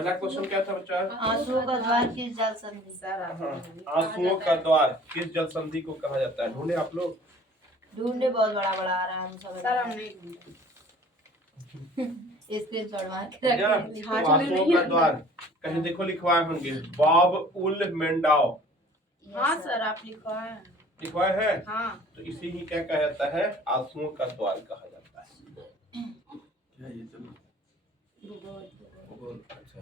पहला क्वेश्चन क्या था बच्चा? आंसुओं का द्वार किस जल संधि? आंसुओं का द्वार किस जल संधि को कहा जाता है? ढूंढे आप लोग? ढूंढे, बहुत बड़ा बड़ा आ रहा है, हम सब सर हमने स्क्रीनशॉट मार के क्या? रख तो आंसुओं का द्वार कहीं देखो लिखवाए होंगे, बॉब उल मेंडाओ। हाँ सर आप लिखवाए हैं। लिखवाए है? हाँ तो इसी ही क्या कहा जाता है? आंसुओं का द्वार कहा जाता है। क्या ये चलो भूगोल, अच्छा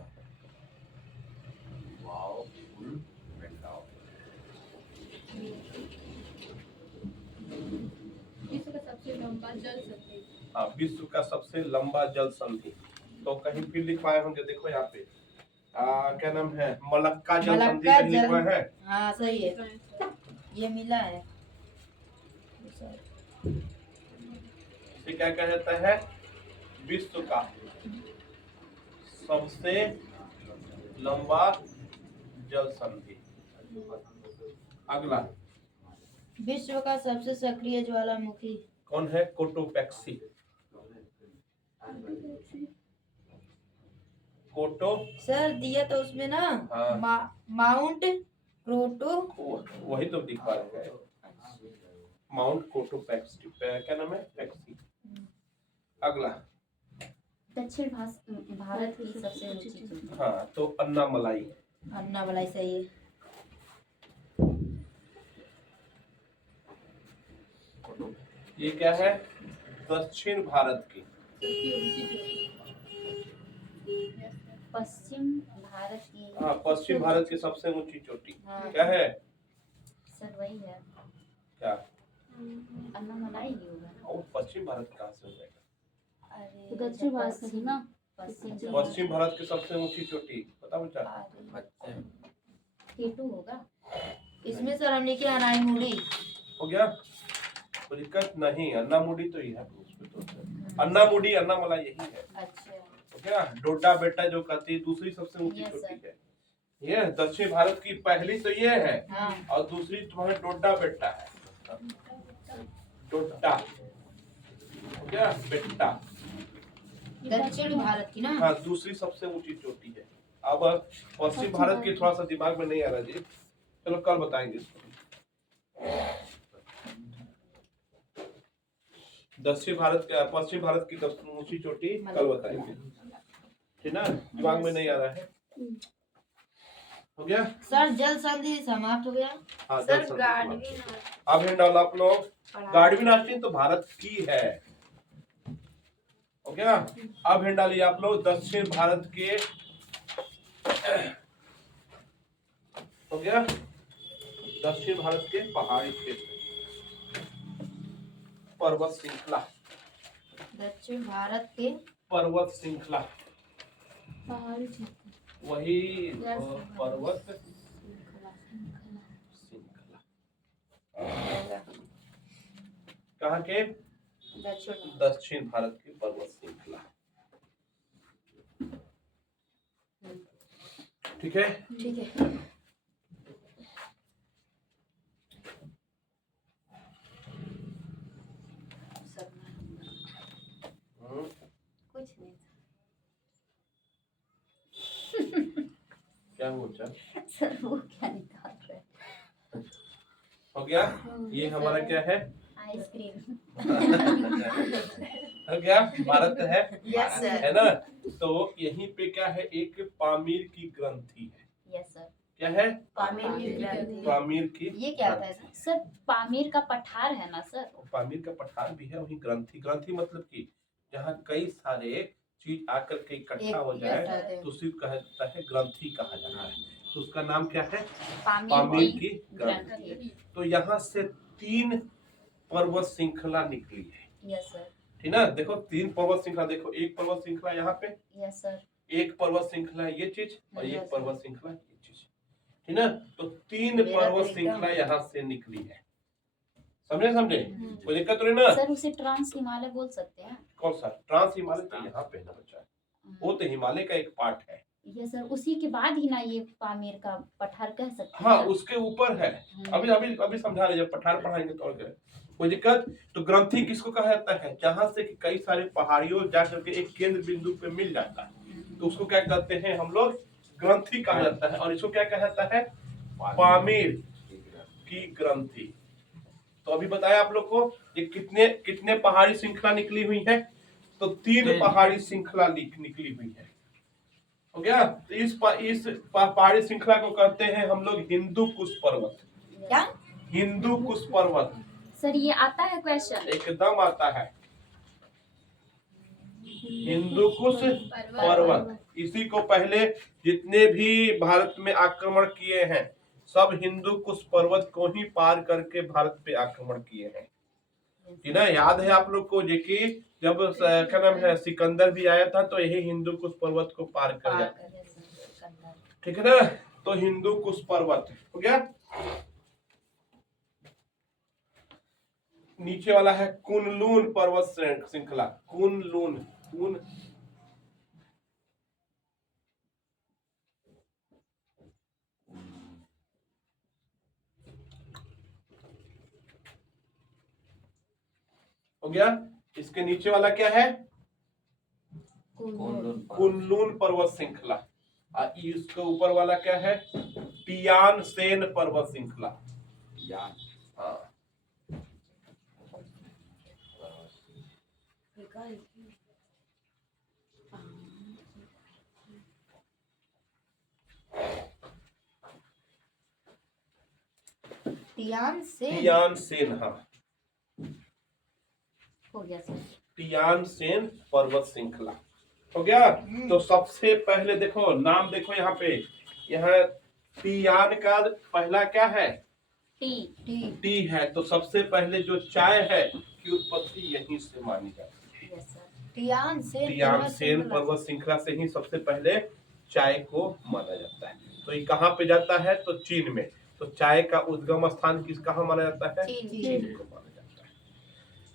वाओ फुल मेंडाओ। विश्व का सबसे लंबा जल संधि। हाँ, विश्व का सबसे लंबा जल संधि। तो कहीं फिर लिखवाए होंगे, देखो यहाँ पे क्या नाम है? मलक्का जल संधि कहीं लिखवाए है? हाँ सही है, ये मिला है। इसे क्या कहा जाता है? विश्व का सबसे लंबा जल संधि। अगला, विश्व का सबसे सक्रिय ज्वालामुखी कौन है? कोटोपैक्सी। कोटो सर दिया तो उसमें ना, हाँ। माउंट क्रोटो, वही तो दिख पा रहे हैं, माउंट कोटोपैक्सी। क्या नाम है? पैक्सी। अगला, दक्षिण भारत की सबसे ऊंची चोटी। हाँ तो अन्नामलाई। अन्नामलाई सही है। ये क्या है? दक्षिण भारत की। पश्चिम भारत की। हाँ, पश्चिम भारत की सबसे ऊंची चोटी। हाँ। क्या है? सर वही है, क्या? अन्नामलाई ही होगा। और पश्चिम भारत कहाँ से हो जाएगा? अरे दक्षिण भारत की ना, पश्चिम भारत की सबसे ऊंची चोटी पता बच्चा? अच्छा केटू होगा इसमें सर हमने क्या अनाईमुड़ी हो गया? तो दिक्कत नहीं, अन्नामुडी तो ही है उसमें तो। अन्नामुडी अन्नामलाई यही है। अच्छा तो क्या डोडा बेटा जो कहती है दूसरी सबसे ऊंची Yes, चोटी है। ये दक्षिण भारत की पहली तो ये है, हाँ। और दूसरी तुम्हारे डोडा बेटा है। डोडा हो गया, बेटा। दक्षिण भारत की ना। हाँ, दूसरी सबसे ऊंची चोटी है। अब पश्चिम भारत की थोड़ा सा दिमाग में नहीं आ रहा जी, चलो कल बताएंगे इसको। दक्षिण भारत का पश्चिम भारत की ऊंची चोटी कल बताएंगे, ठीक ना? दिमाग में नहीं आ रहा है। हो गया सर, जल संधि समाप्त हो गया। हाँ, सर दल गार्डविन अब हैंडल आप लोग, गार्डविन ऑस्टिन तो भारत की है। हो गया? अब हैंड डालिए आप लोग दक्षिण भारत के। हो गया? दक्षिण भारत के पहाड़ी क्षेत्र, पर्वत श्रृंखला। दक्षिण भारत के पर्वत श्रृंखला पहाड़ी क्षेत्र, वही पर्वत श्रृंखला। कहाँ के? दक्षिण भारत की पर्वत श्रृंखला। ठीक है? ठीक है। कुछ नहीं क्या हुआ सर? सर वो क्या निकाल रहे हैं? हो गया? ये हमारा क्या है? आइसक्रीम। हो गया? भारत है, यस सर। है ना? तो यहीं पे क्या है? एक पामीर की ग्रंथि है। Yes sir. क्या है? पामीर की ग्रंथि। पामीर की। ये क्या होता है सर? सर पामीर का पठार है ना सर? पामीर का पठार भी है, वही ग्रंथि। ग्रंथि मतलब कि जहाँ कई सारे चीज आकर के इकट्ठा हो जाए तो उसी को कहा जाता है ग्रंथि कहा जाता है। तो उसका नाम क्या है? पामीर की ग्रंथि। तो यहाँ से 3 पर्वत श्रृंखला निकली है। Yes sir. ठीक ना? देखो 3 पर्वत श्रृंखला, देखो एक पर्वत श्रृंखला यहाँ पे, यस सर। एक पर्वत श्रृंखला ये चीज, और एक Yes, पर्वत श्रृंखला ये चीज। ठीक ना? तो 3 पर्वत श्रृंखला यहाँ से निकली है। समझे? कोई दिक्कत तो नहीं ना? सर उसे ट्रांस हिमालय बोल सकते हैं? कौन सा ट्रांस हिमालय? तो यहाँ पे ना बच्चा, वो तो हिमालय का एक पार्ट है। यस सर, उसी के बाद ही ना ये पामीर का पठार कह सकते हैं? हाँ, उसके ऊपर है। अभी अभी अभी समझा रहे, जब पठार पढ़ाएंगे तो और क्या। कोई दिक्कत? तो ग्रंथि किसको कहा जाता है? जहाँ से कई सारे पहाड़ियों जाकर के एक केंद्र बिंदु पे मिल जाता है, तो उसको क्या कहते हैं हम लोग, ग्रंथि कहा जाता है। और इसको क्या कहा जाता है, पामीर की ग्रंथि। तो अभी बताया आप लोग को ये कितने कितने पहाड़ी श्रृंखला निकली हुई है, तो 3 पहाड़ी श्रृंखला निकली हुई है, हो गया। तो इस पहाड़ी श्रृंखला को कहते हैं हम लोग हिंदू कुश पर्वत। क्या? हिंदू कुश पर्वत। सर ये आता है क्वेश्चन? एकदम आता है, हिंदू कुश पर्वत। इसी को पहले जितने भी भारत में आक्रमण किए हैं सब हिंदू कुश पर्वत को ही पार करके भारत पे आक्रमण किए हैं, कि ना। याद है आप लोग को जे कि जब क्या नाम है सिकंदर भी आया था तो यही हिंदू कुश पर्वत को पार कर गया, ठीक है ना। तो हिंदू कुश पर्वत हो गया। नीचे वाला है कुनलून पर्वत श्रृंखला। कुनलून, कुन हो गया। इसके नीचे वाला क्या है, कुनलून पर्वत श्रृंखला। और इसके ऊपर वाला क्या है, टियान सेन पर्वत श्रृंखला। हाँ, टियान सेन, हाँ हो गया सर। टियान सेन पर्वत श्रृंखला हो गया। तो सबसे पहले देखो नाम, देखो यहाँ पे, यहाँ टियान का पहला क्या है, टी है। तो सबसे पहले जो चाय है की उत्पत्ति यहीं से मानी जाती है। टियान सेन पर्वत श्रृंखला से ही सबसे पहले चाय को माना जाता है। तो ये कहाँ पे जाता है, तो चीन में। तो चाय का उद्गम स्थान किस कहाँ माना जाता है, चीन को माना जाता है।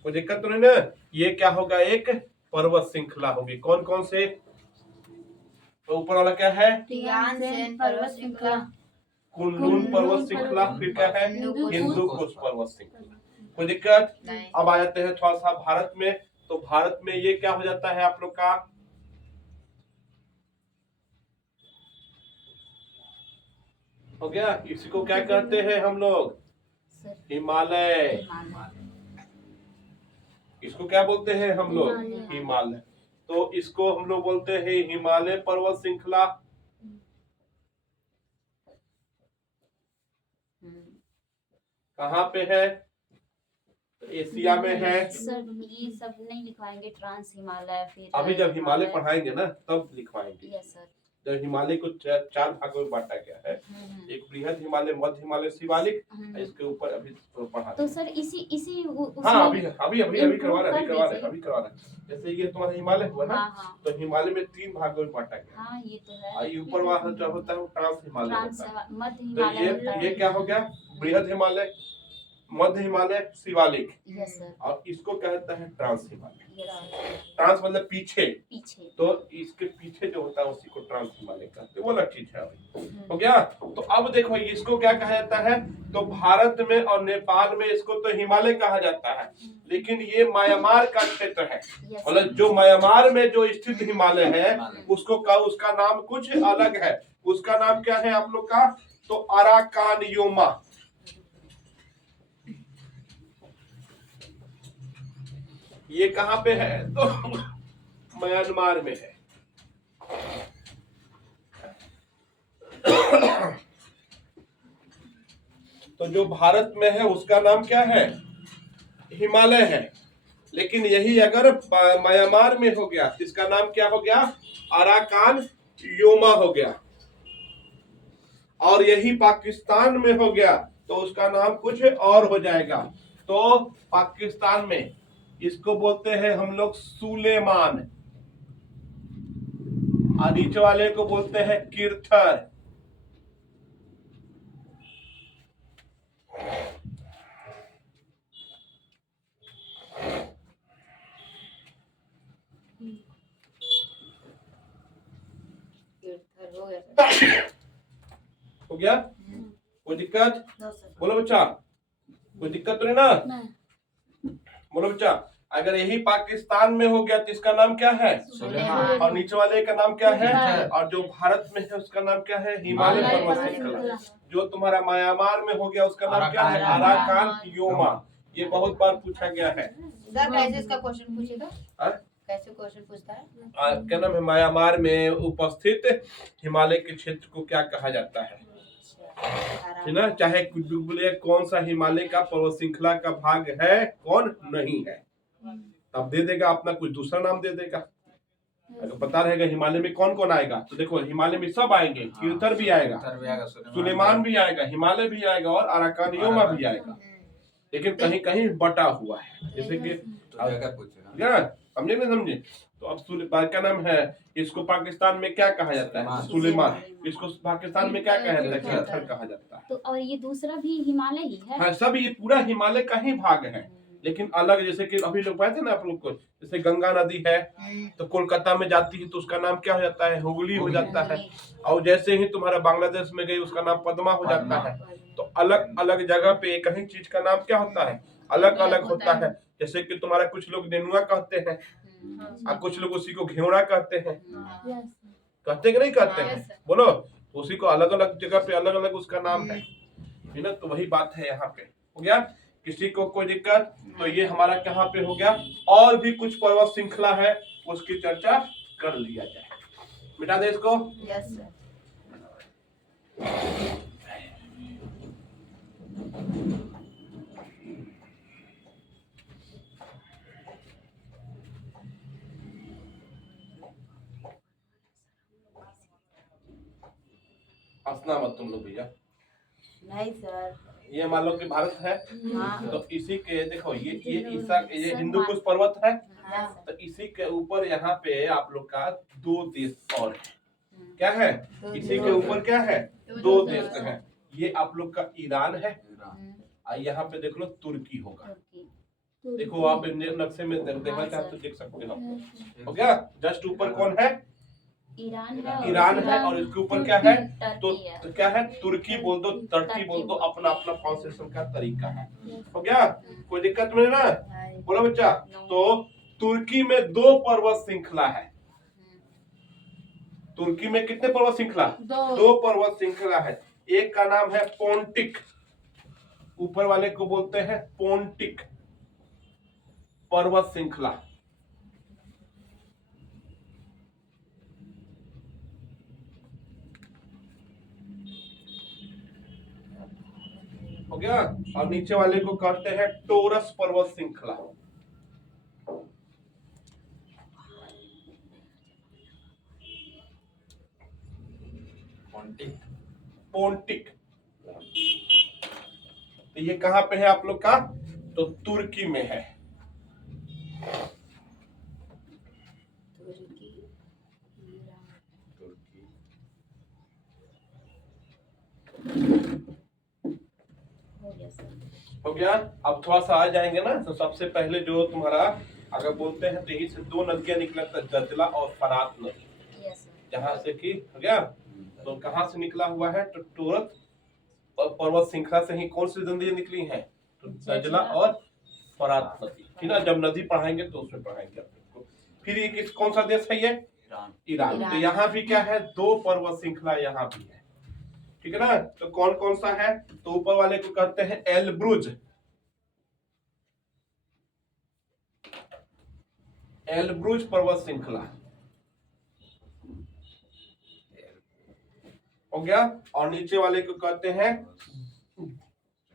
कोई दिक्कत तो नहीं ना। ये क्या होगा, एक पर्वत श्रृंखला होगी। कौन कौन से, तो ऊपर वाला क्या है, टियान सेन पर्वत श्रृंखला, कुनलून पर्वत श्रृंखला, फिर क्या है, हिंदू कुश पर्वत श्रृंखला। कोई दिक्कत? अब आ जाते हैं थोड़ा सा भारत में। तो भारत में ये क्या हो जाता है आप लोग का, हो गया। इसी को क्या कहते हैं हम लोग, हिमालय। इसको क्या बोलते हैं हम लोग, हिमालय। तो इसको हम लोग बोलते हैं हिमालय पर्वत श्रृंखला। कहाँ पे है, एशिया में है। सर ये सब नहीं लिखवाएंगे, ट्रांस हिमालय, फिर अभी जब हिमालय पढ़ाएंगे ना तब लिखवाएंगे। Yes sir. जब हिमालय को 4 भागों में बांटा गया है, एक बृहद हिमालय, मध्य हिमालय, शिवालिक, इसके ऊपर अभी पढ़ा। तो सर इसी हाँ अभी करवा रहे। जैसे ये तुम्हारा हिमालय हुआ ना, तो हिमालय में 3 भागों में बांटा गया। हाँ ये तो है। ये ऊपर वाला जो होता है वो ट्रांस हिमालय होता है। मध्य तो हिमालय ये क्या हो गया, बृहद हिमालय, मध्य हिमालय, शिवालिक। Yes sir. और इसको कहता है ट्रांस हिमालय। ट्रांस मतलब पीछे, तो इसके पीछे जो होता है उसी को ट्रांस हिमालय कहते हैं। वो अलग चीज है। हो गया। तो अब देखो इसको क्या कहा जाता है, तो भारत में और नेपाल में इसको तो हिमालय कहा जाता है, लेकिन ये म्यांमार का क्षेत्र है। मतलब जो म्यांमार में जो स्थित हिमालय है उसका नाम कुछ अलग है। उसका नाम क्या है आप लोग का, तो अराकान योमा। ये कहाँ पे है, तो म्यांमार में है। तो जो भारत में है उसका नाम क्या है, हिमालय है। लेकिन यही अगर म्यांमार में हो गया तो इसका नाम क्या हो गया, अराकान योमा हो गया। और यही पाकिस्तान में हो गया तो उसका नाम कुछ और हो जाएगा। तो पाकिस्तान में इसको बोलते हैं हम लोग सुलेमान, और नीचे वाले को बोलते हैं किरथर। हो गया? कोई दिक्कत? बोलो बच्चा, कोई दिक्कत तो नहीं ना? बोलो बच्चा। अगर यही पाकिस्तान में हो गया तो इसका नाम क्या है? सुलेमान। और नीचे वाले का नाम क्या है? है। और जो भारत में है उसका नाम क्या है? हिमालय पर्वत श्रृंखला। जो तुम्हारा म्यांमार में हो गया उसका नाम क्या है? Arakan Yoma. ये बहुत बार पूछा गया है। सर कैसे इसका क्वेश्चन पूछेगा? हाँ? कैसे क्वेश्चन पूछता है? क्या नाम है? म्यांमार में उपस्थित हिमालय के क्षेत्र को क्या कहा जाता है? है ना? चाहे कुछ भी बोले, कौन सा हिमालय का पर्वत श्रृंखला का भाग है, कौन नहीं है, तब दे देगा अपना कुछ दूसरा नाम दे देगा। अगर पता रहेगा हिमालय में कौन कौन आएगा तो देखो हिमालय में सब आएंगे, कीर्तर भी आएगा, सुलेमान भी आएगा, हिमालय भी आएगा और अराकान योमा भी आएगा। लेकिन कहीं कहीं बटा हुआ है, जैसे कि समझे नहीं समझे? तो अब क्या नाम है, इसको पाकिस्तान में क्या कहा जाता है? सुलेमान। इसको पाकिस्तान में क्या कहा जाता है? कीर्तर कहा जाता है। तो और ये दूसरा भी हिमालय ही है? हाँ, सब ये पूरा हिमालय का ही भाग है, लेकिन अलग। जैसे कि अभी लोग पाए थे ना आप लोग को, जैसे गंगा नदी है तो कोलकाता में जाती है तो उसका नाम क्या हो जाता है? हुगली हो जाता है। और जैसे ही तुम्हारा बांग्लादेश में गई उसका नाम पद्मा हो जाता है। तो अलग अलग जगह पे एक ही चीज का नाम क्या होता है? अलग अलग होता है। जैसे कि तुम्हारा कुछ लोग नेनुआ कहते हैं और कुछ लोग उसी को घेवड़ा कहते हैं। कहते कि नहीं कहते हैं? बोलो। उसी को अलग अलग जगह पे अलग अलग उसका नाम है ना? तो वही बात है यहाँ पे। हो गया? किसी को कोई दिक्कत? तो ये हमारा कहाँ पे हो गया। और भी कुछ पर्वत श्रृंखला है, उसकी चर्चा कर लिया जाए। मिटा दे इसको। Yes sir. हंसना मत तुम लोग भैया। नहीं सर। ये मान लो कि भारत है, हाँ। तो इसी के देखो ये हिंदू कुश पर्वत है, हाँ। तो इसी के ऊपर यहाँ पे आप लोग का 2 देश और है। क्या है? इसी के ऊपर क्या है? 2 देश है। ये आप लोग का ईरान है और यहाँ पे देख लो तुर्की होगा। देखो आप नक्शे में देखना चाहते तो देख सकते हो। हो गया? जस्ट ऊपर कौन है? ईरान है और इसके ऊपर क्या है? तो क्या है? तुर्की बोल दो, टर्की बोल दो, अपना अपना प्रोनाउंसिएशन का तरीका है। हो गया? कोई दिक्कत नहीं ना? बोलो बच्चा। तो तुर्की में 2 पर्वत श्रृंखला है। तुर्की में कितने पर्वत श्रृंखला? 2 पर्वत श्रृंखला है। एक का नाम है पोंटिक, ऊपर वाले को बोलते हैं पोंटिक पर्वत श्रृंखला। हो गया? और नीचे वाले को कहते हैं टोरस पर्वत श्रृंखला। पोंटिक। तो ये कहां पे है आप लोग का? तो तुर्की में है। हो गया? अब थोड़ा सा आ जाएंगे ना, तो सबसे पहले जो तुम्हारा अगर बोलते हैं तो यही से 2 नदियां निकला था, जजला और फरात नदी। जहां से कि हो गया, तो कहां से निकला हुआ है? तो टोरस पर्वत श्रृंखला से ही कौन सी नदियां निकली हैं? तो जजला और फरात नदी। ठीक है? जब नदी पढ़ाएंगे तो उसमें पढ़ाएंगे आपको। फिर ये कौन सा देश है? ये ईरान। तो यहाँ भी क्या है? 2 पर्वत श्रृंखला यहाँ भी है। ठीक है ना? तो कौन कौन सा है? तो ऊपर वाले को कहते हैं एलब्रुज। एलब्रुज पर्वत श्रृंखला हो गया। और नीचे वाले को कहते हैं,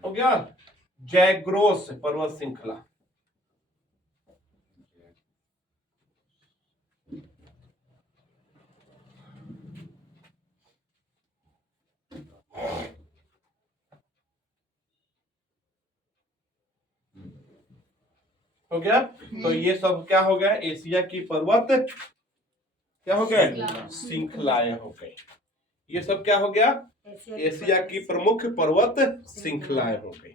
हो गया, जैग्रोस पर्वत श्रृंखला। हो गया? तो ये सब क्या हो गया? एशिया की पर्वत क्या हो गए? श्रृंखलाएं हो गई। ये सब क्या हो गया? एशिया की प्रमुख पर्वत श्रृंखलाएं हो गई।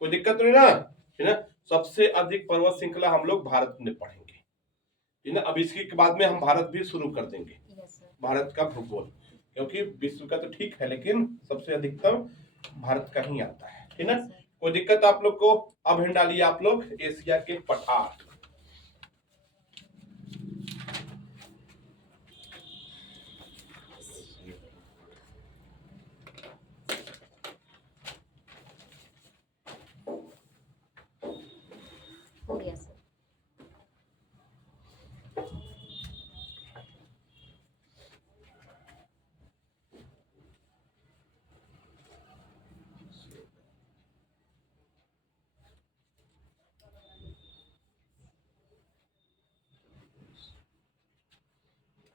कोई दिक्कत नहीं ना? है ना? सबसे अधिक पर्वत श्रृंखला हम लोग भारत में पढ़ेंगे, है ना? अब इसके बाद में हम भारत भी शुरू कर देंगे, भारत का भूगोल, क्योंकि विश्व का तो ठीक है लेकिन सबसे अधिकतम भारत का ही आता है ना? कोई दिक्कत आप लोग को? अब हिंड डालिए आप लोग एशिया के पठार।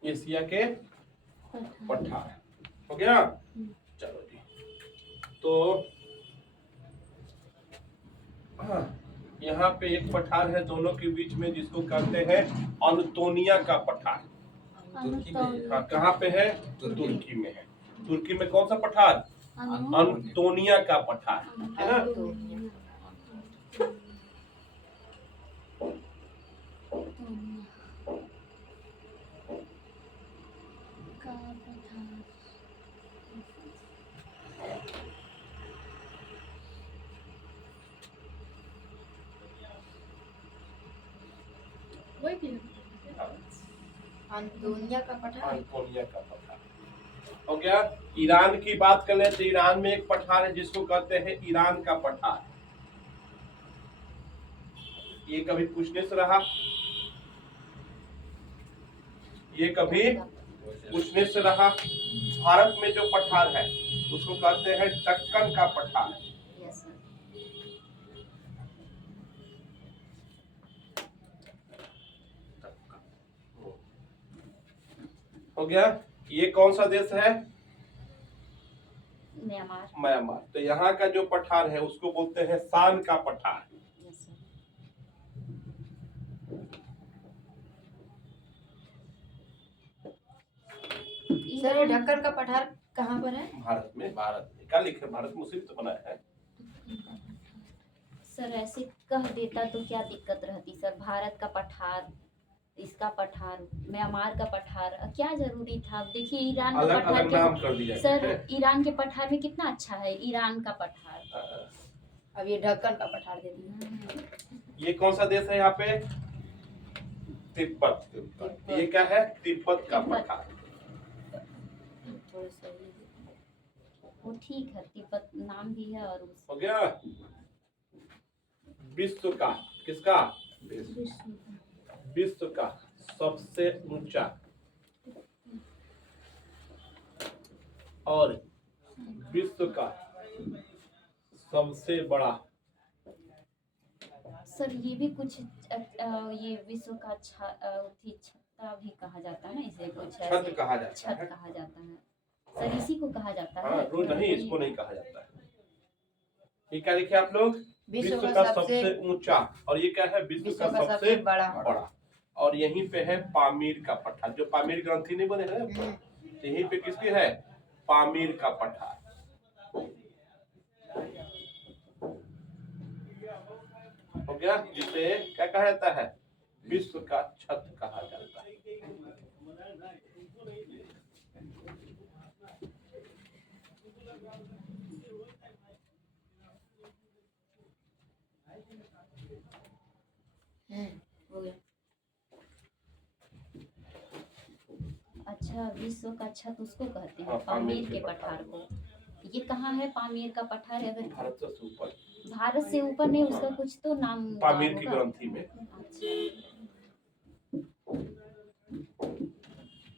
एशिया के पठार। हो गया, चलो जी। तो हाँ, यहाँ पे एक पठार है दोनों के बीच में जिसको कहते हैं अनतोनिया का पठार। तुर्की में हाँ, कहाँ पे है? तुर्की में है। तुर्की में कौन सा पठार? अनतोनिया का पठार, है ना? वही थी दुनिया का पठार। अनतोनिया का पठार हो गया। ईरान की बात कर ले तो ईरान में एक पठार है जिसको कहते हैं ईरान का पठार। ये कभी पूछने से रहा, ये कभी पूछने से रहा। भारत में जो पठार है उसको कहते हैं दक्कन का पठार। Yes sir. हो गया। ये कौन सा देश है? म्यांमार। म्यांमार। तो यहाँ का जो पठार है उसको बोलते हैं शान का पठार। Yes sir. सर ये ढक्कन का पठार कहाँ पर है? भारत में। भारत में क्या लिखे? भारत मुस्लिम तो बनाया है। सर ऐसे कह देता तो क्या दिक्कत रहती सर, भारत का पठार, इसका पठार, म्यांमार का पठार, क्या जरूरी था? अब देखिए ईरान का अलग पठार अलग नाम कर दिया सर, है। ईरान के पठार में कितना अच्छा है ईरान का पठार। अब ये ढक्कन का पठार दे दिया। ये कौन सा देश है यहाँ पे? तिब्बत। ये क्या है? तिब्बत का तिब्बत। पठार। थोड़ा सा वो ठीक है, तिब्बत नाम भी है और हो गया। विश्व का किसका? विश्व का सबसे ऊंचा और विश्व का सबसे बड़ा। सर ये भी कुछ ये विश्व का छत्ता भी कहा जाता है ना, इसे कुछ छत ऐसे कहा जाता छत है। कहा जाता है सर, इसी को कहा जाता है। हाँ, रोज नहीं, इसको नहीं कहा जाता है। ये क्या लिखे आप लोग? विश्व विश्व का का सबसे ऊंचा। और ये क्या है? विश्व का सबसे बड़ा। बड़ा। और यहीं पे है पामीर का पठार। जो पामीर ग्रंथि नहीं बने हैं, तो यहीं पे किसके है? पामीर का पठार। हो गया। जिसे क्या कहा जाता है? विश्व का छत कहा जाता है। हो गया। अच्छा, विश्व का छत उसको कहते हैं हाँ, पामीर के पठार को। ये कहाँ है पामीर का पठार? अगर भारत से ऊपर, भारत से ऊपर नहीं, उसका कुछ तो नाम पामीर की होगा। ग्रंथि में। अच्छा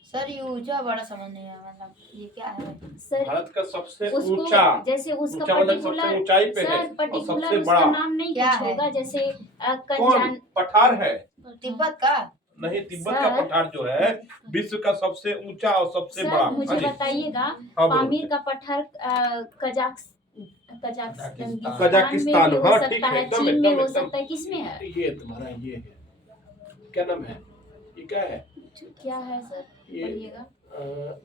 सर ये ऊंचा बड़ा समझ नहीं आया, मतलब ये क्या है? सर, भारत का सबसे उसको ऊंचा, जैसे उसका ऊंचा मतलब पर्टिकुलर सबसे ऊंचाई पे है सर और पर्टिकुलर सबसे उसका बड़ा नाम नहीं क्या कुछ है? होगा, जैसे कौन कंजान पठार है? तिब्बत का? नहीं, तिब्बत का सर, पठार जो है विश्व का सबसे ऊंचा और सबसे सर बड़ा। मुझे हाँ जी। बताइएगा, हाँ, बोलो। पामीर का पठार कजाकिस्तान, कजाकिस्तान में भी हो हाँ, सकता ठीक है, है, एकदम, चीन में एकदम, हो एकदम। सकता है, किसमें है? ये तुम्हारा ये है, क्या नाम है? ये क्या है? क्या है सर, ये बोलिएगा।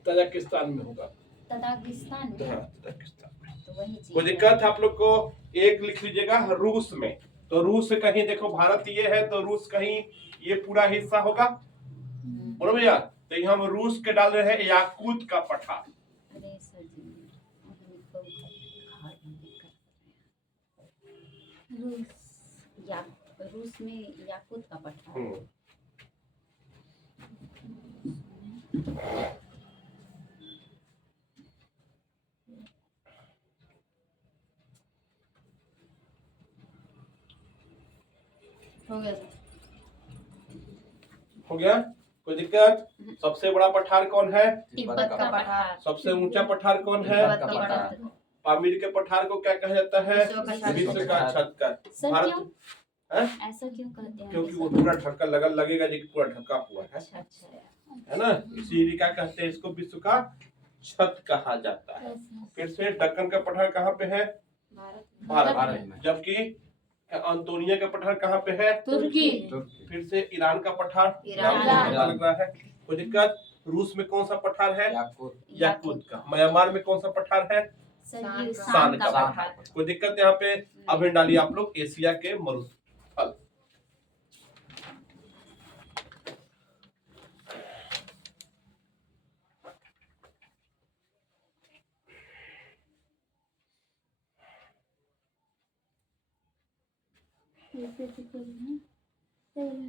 तजाकिस्तान में होगा। तजाकिस्तान में? हाँ, तजाकिस्तान में। तो वही चीज कोई है। दिक्कत है आप लोग को? एक लिख लीजिएगा रूस में। तो रूस कहीं देखो, भारत ये है तो रूस कहीं ये पूरा हिस्सा होगा। बोलो भैया। तो यहाँ हम रूस के डाल रहे हैं याकूत का पठार। अरे सर जी, रूस में याकूत का पठार। हो गया। हो गया? कोई दिक्कत? सबसे बड़ा पठार कौन है? तिब्बत का पठार। सबसे ऊंचा पठार कौन है? तिब्बत का पठार। पामीर के पठार को क्या कहा जाता है? विश्व का छत। विश्व का छत का। सर भारत क्यों है? ऐसा क्यों कहते हैं? क्योंकि वो पूरा ढक्कन लगेगा जी, पूरा ढका हुआ है। अच्छा अच्छा, है ना, इसीलिए क्या कहते हैं इसको, विश्व का छत कहा जाता है। फिर से दक्कन का पठार कहाँ पे है? भारत में। जबकि अंतोनिया का पठार कहाँ पे है? तुर्की। फिर से ईरान का पठार ईरान। पता लग रहा है, कोई दिक्कत? रूस में कौन सा पठार है? याकूत का। म्यांमार में कौन सा पठार है? शान का पठार। कोई दिक्कत यहाँ पे? अब डालिए आप लोग एशिया के मरुस्थल।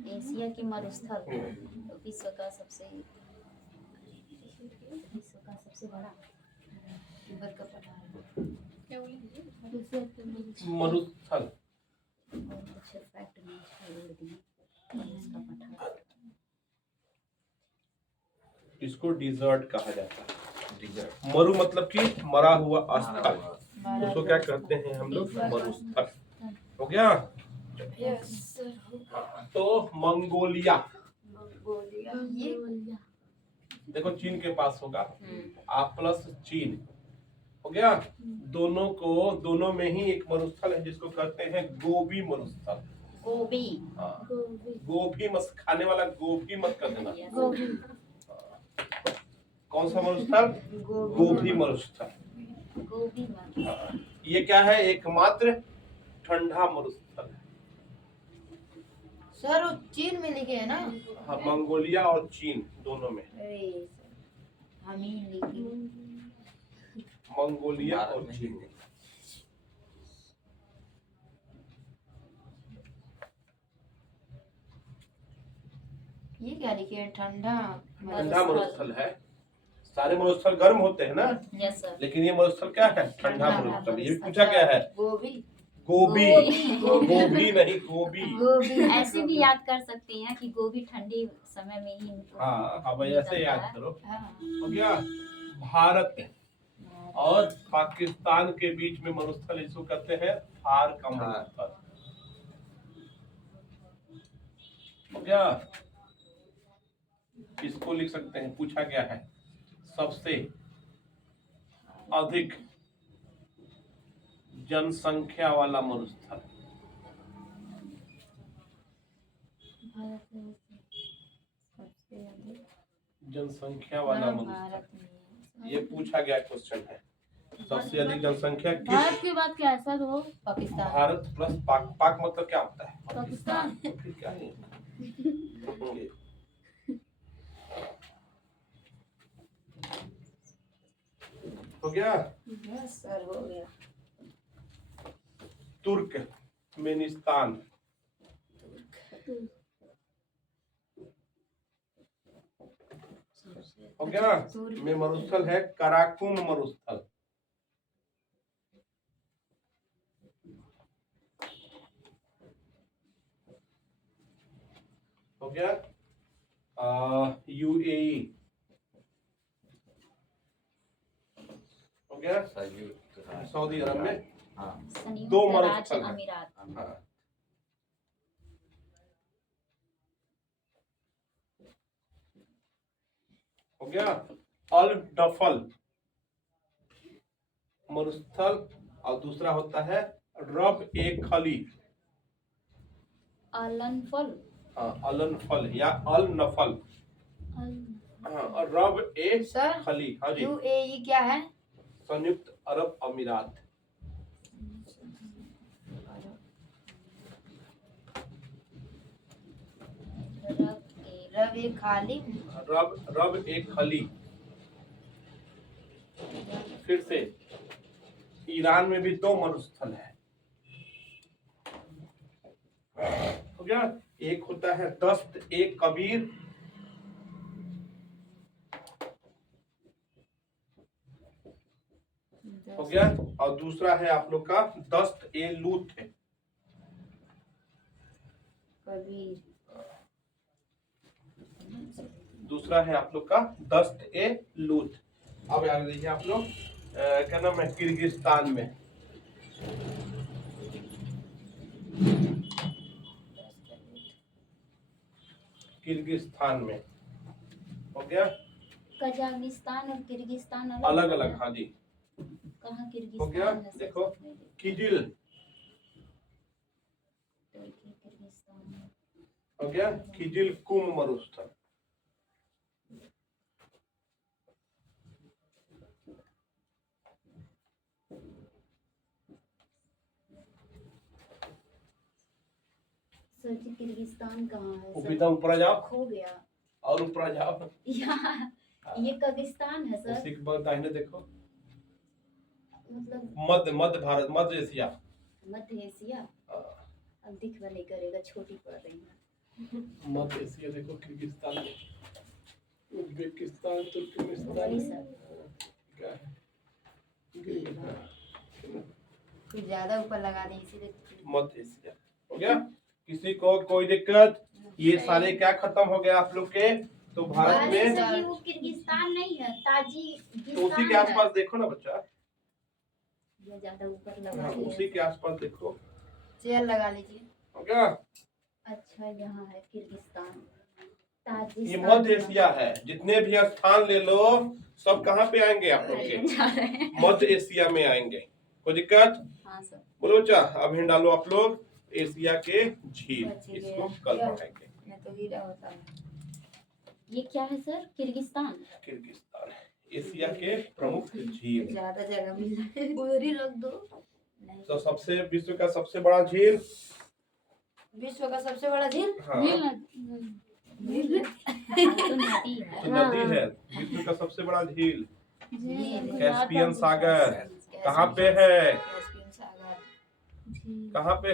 एशिया की मरुस्थल विश्व का सबसे बड़ा का पठार। क्या बोलेंगे? मरुस्थल बहुत अच्छे फैक्ट में जोड़ दिए। इसका पठार इसको डिजर्ट कहा जाता है। मरु मतलब कि मरा हुआ स्थल, उसको क्या कहते हैं हम लोग? मरुस्थल। हो गया? तो मंगोलिया, देखो चीन के पास होगा, आप प्लस चीन हो गया। दोनों में ही एक मरुस्थल है जिसको कहते हैं गोबी मरुस्थल। गोबी। हाँ, गोभी मत खाने वाला, गोभी मत कर देना। कौन सा मरुस्थल? गोबी मरुस्थल। गोबी मरुस्थल। हाँ, ये क्या है? एकमात्र ठंडा मरुस्थल है। सर वो चीन में लिखे है ना? हाँ, मंगोलिया और चीन दोनों में। अरे हम ही लिखे। मंगोलिया और चीन। ये क्या लिखे है? ठंडा ठंडा मरुस्थल है। सारे मरुस्थल गर्म होते हैं ना, यस सर। लेकिन ये मरुस्थल क्या है? ठंडा मरुस्थल। ये भी पूछा गया है। गोभी। गोभी, गोभी नहीं, गोभी। गोबी ऐसे भी याद कर सकते हैं कि गोभी ठंडी समय में ही इनको हाँ, अब ऐसे याद करो। हाँ। हो गया? भारत और पाकिस्तान के बीच में मरुस्थल इसको कहते हैं थार का मरुस्थल। हो गया? इसको लिख सकते हैं, पूछा गया है सबसे अधिक जनसंख्या वाला मरुस्थल। जनसंख्या वाला मरुस्थल, ये पूछा गया क्वेश्चन है। सबसे अधिक जनसंख्या भारत किस? के बाद क्या ऐसा तो पाकिस्तान। भारत प्लस पाक। पाक मतलब क्या होता है? पाकिस्तान। फिर क्या है? हो गया? यस सर, हो गया। तुर्कमेनिस्तान। हो गया? में मरुस्थल है कराकुम मरुस्थल। हो गया? यूएई हो गया? सऊदी अरब में संयुक्त दो राज्य मरुस्थल है। अमीरात। हाँ। हो गया? अल डफल मरुस्थल, और दूसरा होता है रब ए खली। अलनफल। हाँ, अलनफल या अल नफल। हाँ, और रब ए सर खली। हाँ जी, यूएई क्या है? संयुक्त अरब अमीरात। रब ए खाली। रब ए खली। फिर से ईरान में भी दो मरुस्थल है। हो गया? एक होता है दस्त ए कबीर, हो गया, और दूसरा है आप लोग का दस्त ए लूत है। कबीर। दूसरा है आप लोग का दस्त ए लूत। अब आगे देखिए आप लोग, क्या नाम है? किर्गिस्तान में। किर्गिस्तान में हो गया। कजाकिस्तान और किर्गिस्तान अलग अलग, हाँ जी। कहाँ किर्गिस्तान हो गया, है? देखो। किजिल किर्गिस्तान हो गया। किजिल कुम मरुस्थल। सर जी किर्गिस्तान कहाँ है सर? ऊपर ऊपर जाओ खो गया। और ऊपर जाओ। यहाँ ये कगिस्तान है सर। उसी के बाद दाहिने देखो, मतलब मध्य भारत, मध्य एशिया। मध्य एशिया। हाँ। अब दिख भी नहीं करेगा, छोटी पड़ रही है। मध्य एशिया देखो, किर्गिस्तान, उज्बेकिस्तान, वही तुर्कमेनिस्तान। सर। क्या है? कुछ ज्यादा ऊपर लगा दी इसीलिए। मध्य एशिया हो गया। किसी को कोई दिक्कत? ये सारे क्या खत्म हो गया आप लोग के? तो भारत में सर जी वो किर्गिस्तान नहीं है, तो उसी के आसपास देखो ना बच्चा। ये ज्यादा ऊपर लगा हाँ, दिया। उसी के आसपास देखो। चेयर लगा लीजिए। हो गया। अच्छा यहाँ है किर्गिस्तान, ये ताजिकिस्तान। मध्य एशिया है। जितने भी स्थान ले लो, सब कहाँ पे आएंगे आप लोग के? जा रहे हैं। मध्य एशिया में आएंगे। कोई दिक्कत? हाँ सर। बोलो बच्चा, अब हिंड डालो आप लोग एशिया के झील। बच गए। इसको कल पढ़ाएंगे। मैं तो गिरा होता है। ये क्या है सर? किर्गिस्तान। किर्गिस्तान एशिया के प्रमुख झील। ज्यादा जगह मिल रहा है। उधर ही रख दो। नहीं। तो सबसे विश्व का सबसे बड़ा झील, विश्व का सबसे बड़ा झील। हाँ, ये तो नदी है। तो नदी है। विश्व का सबसे बड़ा झील झील, कैस्पियन सागर कहाँ पे है? कैस्पियन सागर। झील। कहाँ पे